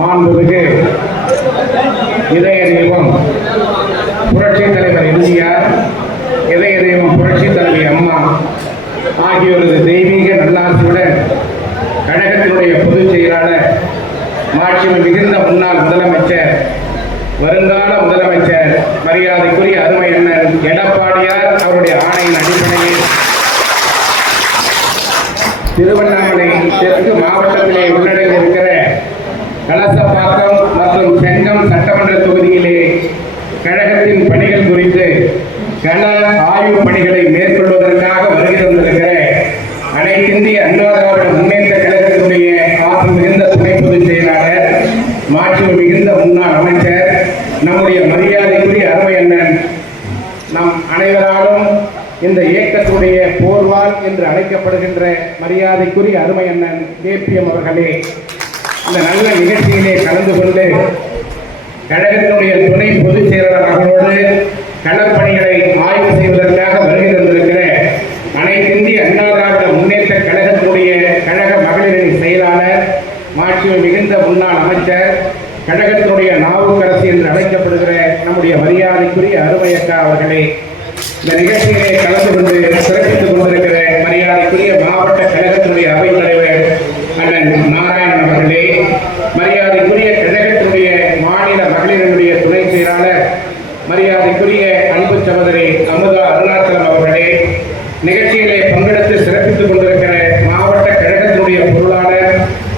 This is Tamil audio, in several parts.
மாண்புமிகு இதய தெய்வம் புரட்சி தலைவர் எம்ஜிஆர் இதய தெய்வம் புரட்சி தலைவி அம்மா ஆகியோரது தெய்வீக நல்லாசியுடன் கழகத்தினுடைய பொதுச் செயலாளர் மாட்சிமை மிகுந்த முன்னாள் முதலமைச்சர் வருங்கால முதலமைச்சர் மரியாதைக்குரிய அருமை அண்ணன் எடப்பாடியார் அவருடைய ஆணையின் அடிப்படையில் திருவண்ணாமலை தெற்கு மாவட்டத்திலே உள்ளடங்கியிருக்கிற கலசப்பாக்கம் மற்றும் செங்கம் சட்டமன்ற தொகுதியிலே கழகத்தின் பணிகள் குறித்து கன ஆய்வு பணிகளை மேற்கொள்வதற்காக வருகை தந்திருக்கிற அனைத்திந்திய அண்ணா திராவிட முன்னேற்ற கழகத்தினுடைய ஆற்றல் மிகுந்த துணை பொதுச் செயலாளர் மாற்று மிகுந்த முன்னாள் அமைச்சர் நம்முடைய மரியாதைக்குரிய அருமை அண்ணன் நம் அனைவராலும் இந்த இயக்கத்துடைய போர்வால் என்று அழைக்கப்படுகின்ற மரியாதைக்குரிய அருமை அண்ணன் கேபிஎம் அவர்களே. இந்த நல்ல நிகழ்ச்சியிலே கலந்து கொண்டு கழகத்தினுடைய துணை பொதுச் செயலாளர் அவர்களோடு களப்பணிகளை ஆய்வு செய்வதற்காக வருகை தந்திருக்கிற அனைத்திந்திய அண்ணா திராவிட முன்னேற்ற கழகத்தினுடைய கழக மகளிரணி செயலாளர் மாட்சிமை மிகுந்த முன்னாள் அமைச்சர் கழகத்தினுடைய நாவுக்கரசு என்று அழைக்கப்படுகிற நம்முடைய மரியாதைக்குரிய அருமையக்கா அவர்களே இந்த நிகழ்ச்சியிலே கலந்து கொண்டு சிறப்பித்துக் கொண்டிருக்கிற மரியாதைக்குரிய மாவட்ட கழகத்தினுடைய அவைத் தலைவர் அண்ணன் நாராயணன் அவர்களே மரியாதைக்குரிய கழகத்தினுடைய மாநில மகளிரினுடைய துணை செயலாளர் மரியாதைக்குரிய அன்பு சகோதரி அமுதா அருணாச்சலம் அவர்களே நிகழ்ச்சியிலே பங்கெடுத்து சிறப்பித்துக் கொண்டிருக்கிற மாவட்ட கழகத்தினுடைய பொருளாளர்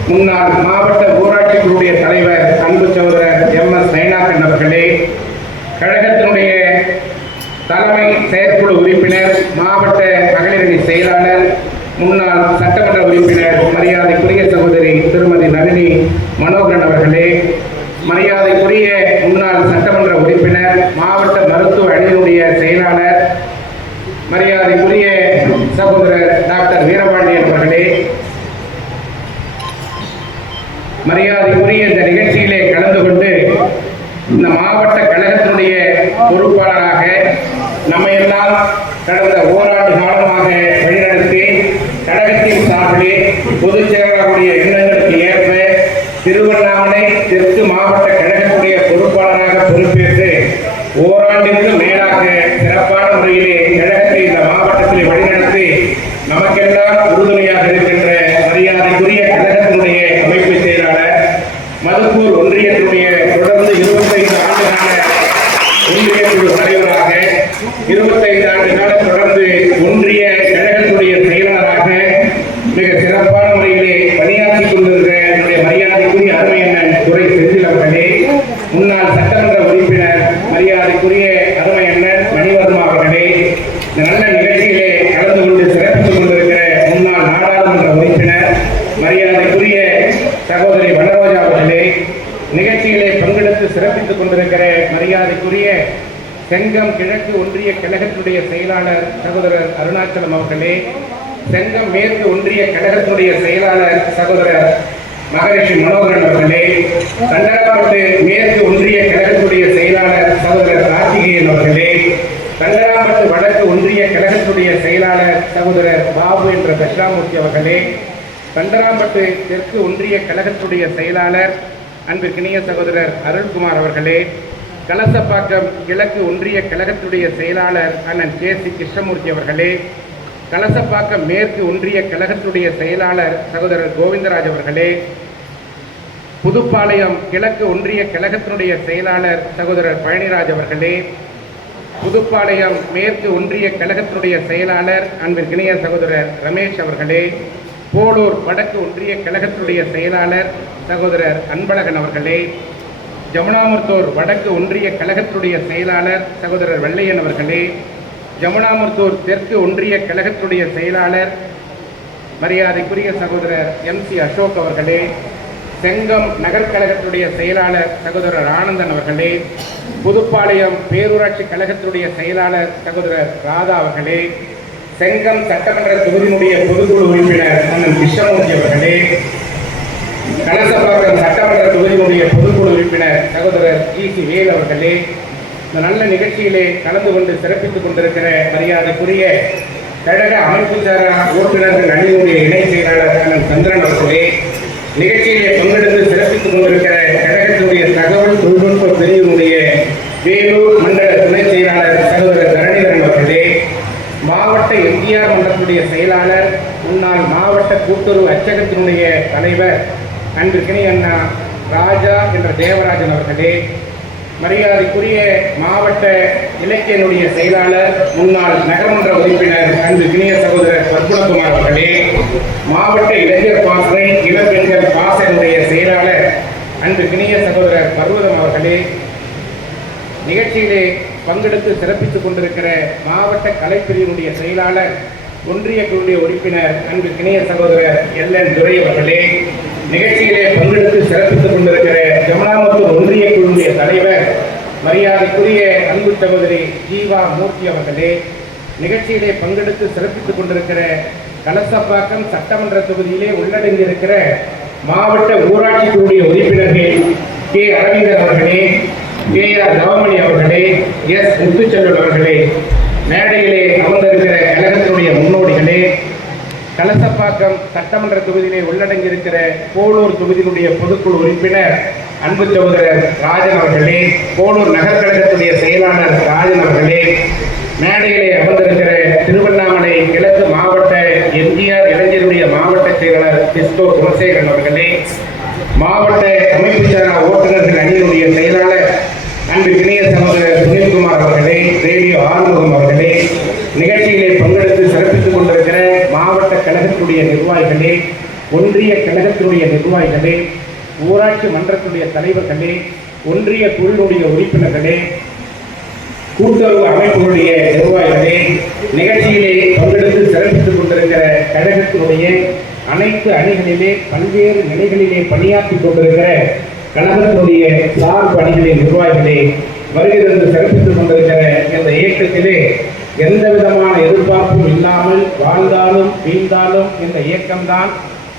முன்னாள் மாவட்ட ஊராட்சி குழுவுடைய தலைவர் அன்பு சகோதரர் எம் எஸ் நயனாக்கன் அவர்களே கழகத்தினுடைய தலைமை செயற்குழு உறுப்பினர் மாவட்ட மகளிரணி செயலாளர் முன்னாள் சட்டமன்ற உறுப்பினர் மரியாதைக்குரிய சகோதரி திருமதி நளினி மனோகரன் அவர்களே மரியாதை முன்னாள் சட்டமன்ற உறுப்பினர் மாவட்ட மருத்துவ அணியினுடைய செயலாளர் மரியாதைக்குரிய சகோதரர் டாக்டர் வீரபாண்டியன் அவர்களே மரியாதைக்குரிய இந்த நிகழ்ச்சியிலே கலந்து கொண்டு இந்த மாவட்ட கழகத்தினுடைய பொறுப்பாளராக நம்மையெல்லாம் கடந்த ஓராண்டு காலமாக வழிநடத்தி கழகத்தின் சார்பிலே பொதுச் செயலாளருடைய எண்ணங்களுக்கு ஏற்ப திருவண்ணாமலை தெற்கு மாவட்ட கழகத்துடைய பொறுப்பாளராக பொறுப்பேற்று ஓராண்டிற்கு மேலாக சிறப்பான முறையிலே கழகத்தை இந்த மாவட்டத்தில் வழிநடத்தி நமக்கெல்லாம் உறுதுணையாக இருக்கின்ற மரியாதைக்குரிய கழகத்தினுடைய அமைப்பு செயலாளர் மதுக்கூர் ஒன்றியத்தினுடைய தொடர்ந்து இருபத்தைந்து ஆண்டுகால ஒன்றிய குழு தலைவராக இருபத்தைந்து ஆண்டு காலம் தொடர்ந்து ஒன்றிய கழகத்துடைய செயலாளராக மிக சிறப்பான முறையிலே பணியாற்றிக் கொண்டிருக்கிற என்னுடைய மரியாதைக்குரிய அருமை அண்ணன் துறை செந்தில் அவர்களே முன்னாள் சட்டமன்ற உறுப்பினர் மரியாதைக்குரிய அருமை அண்ணன் மணிவர்மா அவர்களே இந்த நல்ல நிகழ்ச்சியிலே கலந்து கொண்டு சிறப்பித்துக் கொண்டிருக்கிற முன்னாள் நாடாளுமன்ற உறுப்பினர் மரியாதைக்குரிய சகோதரி வனரோஜா அவர்களே நிகழ்ச்சியிலே பங்கெடுத்து சிறப்பித்துக் கொண்டிருக்கிற மரியாதைக்குரிய செங்கம் கிழக்கு ஒன்றிய கழகத்தினுடைய செயலாளர் சகோதரர் அருணாச்சலம் அவர்களே செங்கம் மேற்கு ஒன்றிய கழகத்தினுடைய செயலாளர் சகோதரர் மகரிஷி மனோகரன் அவர்களே தண்டராப்பட்டு மேற்கு ஒன்றிய கழகத்துடைய செயலாளர் சகோதரர் கார்த்திகேயன் அவர்களே தண்டராப்பட்டு வடக்கு ஒன்றிய கழகத்துடைய செயலாளர் சகோதரர் பாபு என்ற தட்சிணாமூர்த்தி அவர்களே தண்டராம்பட்டு தெற்கு ஒன்றிய கழகத்துடைய செயலாளர் அன்பிற்கினிய சகோதரர் அருள்குமார் அவர்களே கலசப்பாக்கம் கிழக்கு ஒன்றிய கழகத்துடைய செயலாளர் அண்ணன் கே சி கிருஷ்ணமூர்த்தி அவர்களே கலசப்பாக்கம் மேற்கு ஒன்றிய கழகத்துடைய செயலாளர் சகோதரர் கோவிந்தராஜ் அவர்களே புதுப்பாளையம் கிழக்கு ஒன்றிய கழகத்தினுடைய செயலாளர் சகோதரர் பழனிராஜ் அவர்களே புதுப்பாளையம் மேற்கு ஒன்றிய கழகத்தினுடைய செயலாளர் அன்பிற்கினிய சகோதரர் ரமேஷ் அவர்களே போலூர் வடக்கு ஒன்றிய கழகத்தினுடைய செயலாளர் சகோதரர் அன்பழகன் அவர்களே ஜமுனாமர்த்தூர் வடக்கு ஒன்றிய கழகத்துடைய செயலாளர் சகோதரர் வெள்ளையன் அவர்களே ஜமுனாமர்த்தூர் தெற்கு ஒன்றிய கழகத்துடைய செயலாளர் மரியாதைக்குரிய சகோதரர் எம் சி அசோக் அவர்களே செங்கம் நகர்கழகத்துடைய செயலாளர் சகோதரர் ஆனந்தன் அவர்களே புதுப்பாளையம் பேரூராட்சி கழகத்துடைய செயலாளர் சகோதரர் ராதா அவர்களே செங்கம் சட்டமன்ற தொகுதியினுடைய பொதுக்குழு உறுப்பினர் அண்ணன் கிருஷ்ணமூர்த்தி அவர்களே கலசபாக்கம் சட்டமன்ற தொகுதியினுடைய பொதுக்குழு உறுப்பினர் சகோதரர் ஜி சி வேல் அவர்களே இந்த நல்ல நிகழ்ச்சியிலே கலந்து கொண்டு சிறப்பித்துக் கொண்டிருக்கிற மரியாதைக்குரிய கழக அமைப்பு சாரா உறுப்பினர்கள் அணியினுடைய இணை செயலாளர் அண்ணன் சந்திரன் அவர்களே நிகழ்ச்சியிலே பங்கெடுத்து சிறப்பித்துக் கொண்டிருக்கிற கழகத்தினுடைய தகவல் தொழில்நுட்ப பிரிவினுடைய வேலூர் மண்டல துணை செயலாளர் சகோதரர் தரணிதரன் அவர்களே மாவட்ட எம்ஜிஆர் மன்றத்துடைய செயலாளர் முன்னாள் மாவட்ட கூட்டுறவு அச்சகத்தினுடைய தலைவர் அன்பிற்கினி அண்ணா ராஜா என்ற தேவராஜன் அவர்களே மரியாதைக்குரிய மாவட்ட இலக்கியனுடைய செயலாளர் முன்னாள் நகரமன்ற உறுப்பினர் அன்பு கிணிய சகோதரர் பத்மகுமார் அவர்களே மாவட்ட இளைஞர் பாசறை இளம்பெண்கள் பாசனுடைய செயலாளர் அன்பு கிணிய சகோதரர் பர்வதம் அவர்களே நிகழ்ச்சியிலே பங்கெடுத்து சிறப்பித்துக் கொண்டிருக்கிற மாவட்ட கலைப்பிரிவினுடைய செயலாளர் ஒன்றிய குழுடைய உறுப்பினர் அன்பு கிணிய சகோதரர் எல் என் துரை அவர்களே நிகழ்ச்சியிலே பங்கெடுத்து சிறப்பித்துக் கொண்டிருக்கிற ஜமுனாமுத்தூர் ஒன்றிய குழுடைய தலைவர் மரியாதைக்குரிய அன்பு சகோதரி ஜீவா மூர்த்தி அவர்களே நிகழ்ச்சியிலே பங்கெடுத்து சிறப்பித்துக் கொண்டிருக்கிற கலசப்பாக்கம் சட்டமன்ற தொகுதியிலே உள்ளடங்கியிருக்கிற மாவட்ட ஊராட்சி குழுடைய உறுப்பினர்கள் கே. அரவிந்தர் அவர்களே கே. ஆர். நவமணி அவர்களே எஸ். முத்துச்செல்வன் அவர்களே மேடையிலே அமர்ந்திருக்கிற கழகத்தினுடைய முன்னோடிகளே கலசப்பாக்கம் சட்டமன்ற தொகுதியிலே உள்ளடங்கியிருக்கிற போலூர் தொகுதியினுடைய பொதுக்குழு உறுப்பினர் அன்பு சகோதரர் ராஜன் அவர்களே போலூர் நகர்கழகத்துடைய செயலாளர் ராஜன் அவர்களே மேடையிலே அமர்ந்திருக்கிற திருவண்ணாமலை கிழக்கு மாவட்ட எம்ஜிஆர் இளைஞருடைய மாவட்ட செயலாளர் கிறிஸ்தோ குலசேகரன் அவர்களே மாவட்ட அமைப்புச்சாரா ஓட்டுநர்கள் அணியினுடைய செயலாளர் அன்பு இணைய சகோதரர் சுனில்குமார் அவர்களே ரேடியோ ஆறுமுகம் அவர்களே நிகழ்ச்சியிலே பங்கெடுத்து சிறப்பித்துக் கொண்டிருக்கிற மாவட்ட கழகத்துடைய நிர்வாகிகளே ஒன்றிய கழகத்தினுடைய நிர்வாகிகளே ஊராட்சி மன்றத்தினுடைய தலைவர்களே ஒன்றிய குழுவுடைய உறுப்பினர்களே கூட்டுறவு அமைப்புகளுடைய நிர்வாகிகளே நிகழ்ச்சியிலே பங்கெடுத்து சிறப்பித்துக் கொண்டிருக்கிற கழகத்தினுடைய அனைத்து அணிகளிலே பல்வேறு நிலைகளிலே பணியாற்றிக் கொண்டிருக்கிற கழகத்தினுடைய சார்பு அணிகளின் நிர்வாகிகளே வருகிறது சிறப்பித்துக் கொண்டிருக்கிற இந்த இயக்கத்திலே எந்த விதமான எதிர்பார்ப்பும் இல்லாமல் வாழ்ந்தாலும் வீழ்ந்தாலும் இந்த இயக்கம்தான்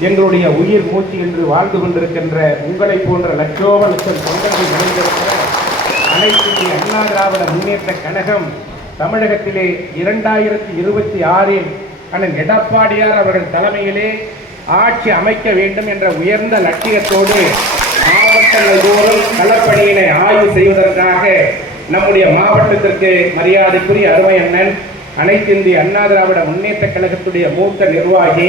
எங்களுடைய உயிர் மூச்சு என்று வாழ்ந்து கொண்டிருக்கின்ற உங்களை போன்ற லட்சோப லட்சம் தொண்டர்கள் நிறைந்திருக்கிற அனைத்து அண்ணா திராவிட முன்னேற்ற கழகம் தமிழகத்திலே இரண்டாயிரத்தி இருபத்தி ஆறில் அண்ணன் எடப்பாடியார் அவர்கள் தலைமையிலே ஆட்சி அமைக்க வேண்டும் என்ற உயர்ந்த லட்சியத்தோடு மாவட்டங்கள் தோறும் களப்பணியினை ஆய்வு செய்வதற்காக நம்முடைய மாவட்டத்திற்கு மரியாதைக்குரிய அருமை அண்ணன் அனைத்திந்திய அண்ணா திராவிட முன்னேற்ற கழகத்துடைய மூத்த நிர்வாகி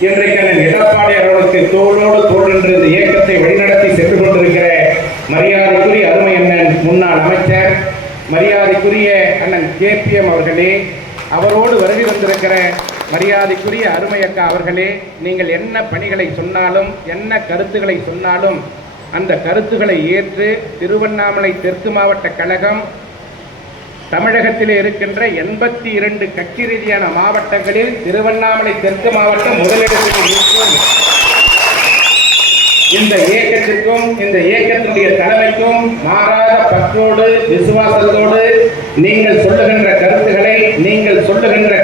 இன்றைக்கு அண்ணன் அவர்களுக்கு தோளோடு தோல் என்று இந்த இயக்கத்தை வழிநடத்தி சென்று கொண்டிருக்கிற மரியாதைக்குரிய அருமை அண்ணன் முன்னாள் அமைச்சர் மரியாதைக்குரிய அண்ணன் கேபிஎம் அவர்களே அவரோடு வருகை வந்திருக்கிற மரியாதைக்குரிய அருமையக்கா அவர்களே நீங்கள் என்ன பணிகளை சொன்னாலும் என்ன கருத்துக்களை சொன்னாலும் அந்த கருத்துக்களை ஏற்று திருவண்ணாமலை தெற்கு மாவட்ட கழகம் தமிழகத்தில் இருக்கின்ற எண்பத்தி இரண்டு கட்சி ரீதியான மாவட்டங்களில் திருவண்ணாமலை தெற்கு மாவட்டம் முதலிடத்தில் இருக்கும் இந்த இயக்கத்திற்கும் இந்த இயக்கத்தினுடைய தலைமைக்கும் மாறாத பற்றோடு விசுவாசத்தோடு நீங்கள் சொல்லுகின்ற கருத்துக்களை நீங்கள் சொல்லுகின்ற